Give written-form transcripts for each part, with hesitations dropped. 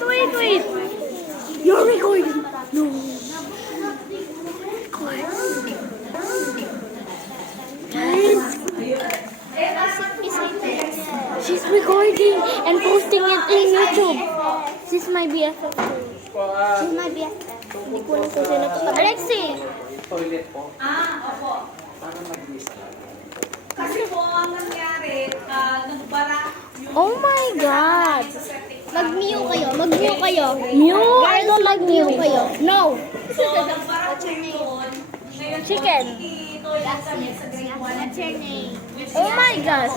Wait. You're recording. No. Guys, she's recording and posting it in YouTube. She's my BFF. She's my BFF. Hindi ko lang kung sino to. Alexi! Toilet po. Opo. Para mag-miss. Kasi po, ang nangyari, nagbara yung... Oh my God! Mag-mew kayo. Mag-mew kayo. Mew? I Girls, don't like mag-mew mew. kayo. No. So, nagbara po yun. Ngayon po, Chicken. toilet kami sa grade 1. What's your name? Oh my gosh.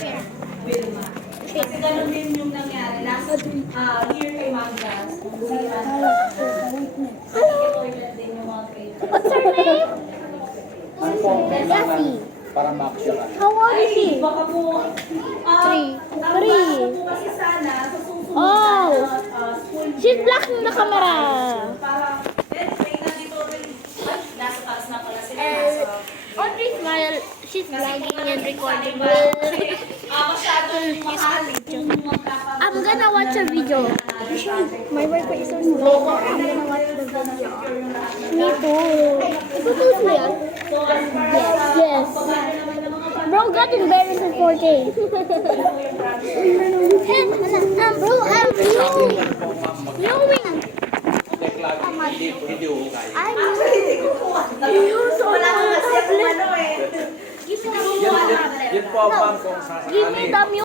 Here. Wilma. Kasi ganun din yung nangyari. Last year kay Magdas. Toilet din yung mga grade. What's her name? Lassie. Para ma-action ka. How old is she? Baka po, Three. ang bata po kasi sana sa susunod Oh. school She's blocking the camera. para, anyway, nandito rin, nasa taas na pala sila. Audrey smile. She's vlogging and recording. Masyado yung mahal kung magkapag- I'm gonna watch a video. My wifi is on slow. I'm gonna watch the video. Me too. Itutus mo yan? Yes. Bro got embarrassed in 4K. Bro, I'm viewing. Hindi ho kayo. I'm Wala kang kasi ang ano eh. Yun po ang pang kung Give me sasakali. the music.